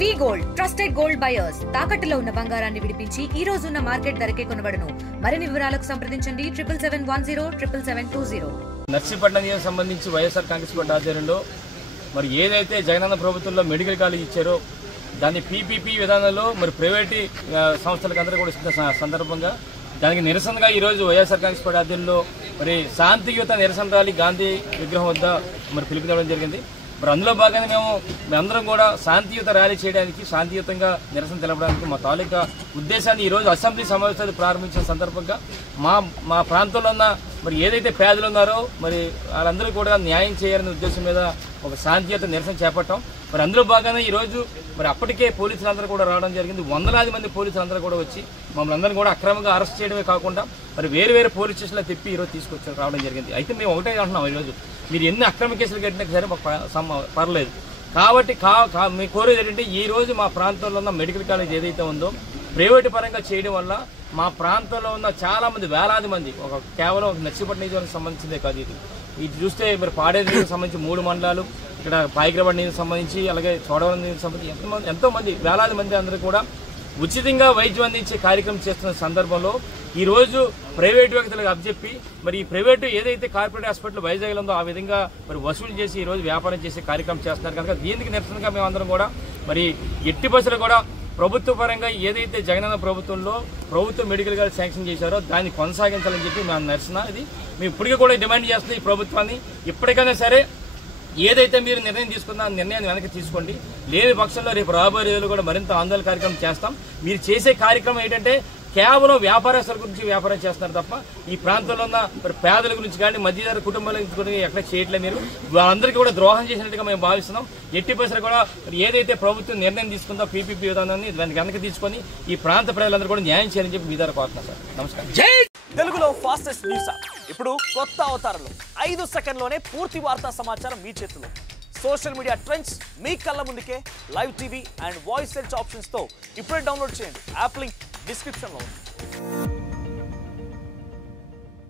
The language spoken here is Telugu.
వి గోల్డ్ ట్రస్టెడ్ గోల్డ్ బయర్స్ తాకట్టులో ఉన్న బంగారాన్ని విడిపించి ఈ రోజు ఉన్న మార్కెట్ ధరకే కొనబడును. మరిన్ని వివరాలకు సంప్రదించండి 77107720. నర్సీపట్నం సంబంధించి వైఎస్ఆర్ కాంగ్రెస్ పార్టీ ఆధ్వర్యంలో మరి ఏదైతే జగనన్న ప్రభుత్వంలో మెడికల్ కాలేజ్ ఇచ్చారో దాన్ని పీపీపీ విధానంలో మరి ప్రైవేటు సంస్థలకు అందరూ కూడా ఇస్తున్న సందర్భంగా దానికి నిరసనగా ఈరోజు వైఎస్ఆర్ కాంగ్రెస్ పార్టీ ఆధ్వర్యంలో మరి శాంతియుత నిరసన ర్యాలీ గాంధీ విగ్రహం వద్ద మరి పిలుపునివ్వడం జరిగింది. మరి అందులో భాగంగా మేమందరం కూడా శాంతియుత ర్యాలీ చేయడానికి, శాంతియుతంగా నిరసన తెలపడానికి మా తాలూకా ఉద్దేశాన్ని ఈరోజు అసెంబ్లీ సమావేశాలు ప్రారంభించిన సందర్భంగా మా ప్రాంతంలో ఉన్న మరి ఏదైతే పేదలు ఉన్నారో మరి వాళ్ళందరూ కూడా న్యాయం చేయాలనే ఉద్దేశం మీద ఒక శాంతియుత నిరసన చేపట్టాం. మరి అందులో భాగంగా ఈరోజు మరి అప్పటికే పోలీసులందరూ కూడా రావడం జరిగింది. వందలాది మంది పోలీసులందరూ కూడా వచ్చి మమ్మల్ని అందరినీ కూడా అక్రమంగా అరెస్ట్ చేయడమే కాకుండా మరి వేరు పోలీస్ స్టేషన్లో తిప్పి ఈరోజు రావడం జరిగింది. అయితే మేము ఒకటే అంటున్నాం, ఈరోజు మీరు ఎన్ని అక్రమ కేసులు కట్టినా సరే మాకు పర్లేదు. కాబట్టి మీ కోరేది ఏంటంటే ఈరోజు మా ప్రాంతంలో ఉన్న మెడికల్ కాలేజ్ ఏదైతే ఉందో ప్రైవేటు పరంగా చేయడం వల్ల మా ప్రాంతంలో ఉన్న చాలామంది వేలాది మంది కేవలం నర్సీపట్నం నియోజకవర్గానికి సంబంధించిందే కాదు, ఇది చూస్తే మరి పాడేరుకి సంబంధించి 3 మండలాలు, ఇక్కడ పాయిగ్రాబడ్ నియోజకవర్గానికి సంబంధించి, అలాగే చోడవరం నియోజకవర్గానికి సంబంధించి ఎంతోమంది వేలాది మంది అందరూ కూడా ఉచితంగా వైద్యం అందించే కార్యక్రమం చేస్తున్న సందర్భంలో ఈరోజు ప్రైవేటు వ్యక్తులకు అప్పచెప్పి మరి ఈ ప్రైవేటు ఏదైతే కార్పొరేట్ హాస్పిటల్ వైజాగ్లో ఉందో ఆ విధంగా మరి వసూలు చేసి ఈరోజు వ్యాపారం చేసే కార్యక్రమం చేస్తున్నారు కనుక దీనికి నిరసనగా మేమందరం కూడా మరి ఎట్టి బస్సులు కూడా ప్రభుత్వ పరంగా ఏదైతే జగనన్న ప్రభుత్వంలో ప్రభుత్వ మెడికల్ కాలేజ్ శాంక్షన్ చేశారో దాన్ని కొనసాగించాలని చెప్పి మా నిరసన. ఇది మేము ఇప్పటికీ కూడా డిమాండ్ చేస్తున్నాం ఈ ప్రభుత్వాన్ని, ఇప్పటికైనా సరే ఏదైతే మీరు నిర్ణయం తీసుకున్న నిర్ణయాన్ని వెనక్కి తీసుకోండి. లేని పక్షంలో రేపు రాబోయే రోజుల్లో కూడా మరింత ఆందోళన కార్యక్రమం చేస్తాం. మీరు చేసే కార్యక్రమం ఏంటంటే కేవలం వ్యాపారస్తుల గురించి వ్యాపారం చేస్తున్నారు తప్ప ఈ ప్రాంతంలో ఉన్న పేదల గురించి కానీ మధ్యతరగతి కుటుంబాల గురించి ఎక్కడ చేయట్లేదు. మీరు వాళ్ళందరికీ కూడా ద్రోహం చేసినట్టుగా మేము భావిస్తున్నాం. ఎట్టి పరిస్థితుల్లో కూడా ఏదైతే ప్రభుత్వం నిర్ణయం తీసుకుందో పీపీపీ విధానాన్ని దాన్ని వెనక్కి తీసుకొని ఈ ప్రాంత ప్రజలందరూ కూడా న్యాయం చేయాలని చెప్పి మీ ద్వారా కోరుతున్నాం సార్. నమస్కారం. తెలుగులో ఫాస్టెస్ట్ న్యూస్ ఇప్పుడు కొత్త అవతారంలో 5 సెకండ్లోనే పూర్తి వార్తా సమాచారం మీ చేతిలో. సోషల్ మీడియా ట్రెండ్స్ మీ కళ్ళ ముందుకే live TV and voice search options తో ఇప్పుడే డౌన్లోడ్ చేయండి. యాప్ లింక్ డిస్క్రిప్షన్ లో ఉంది.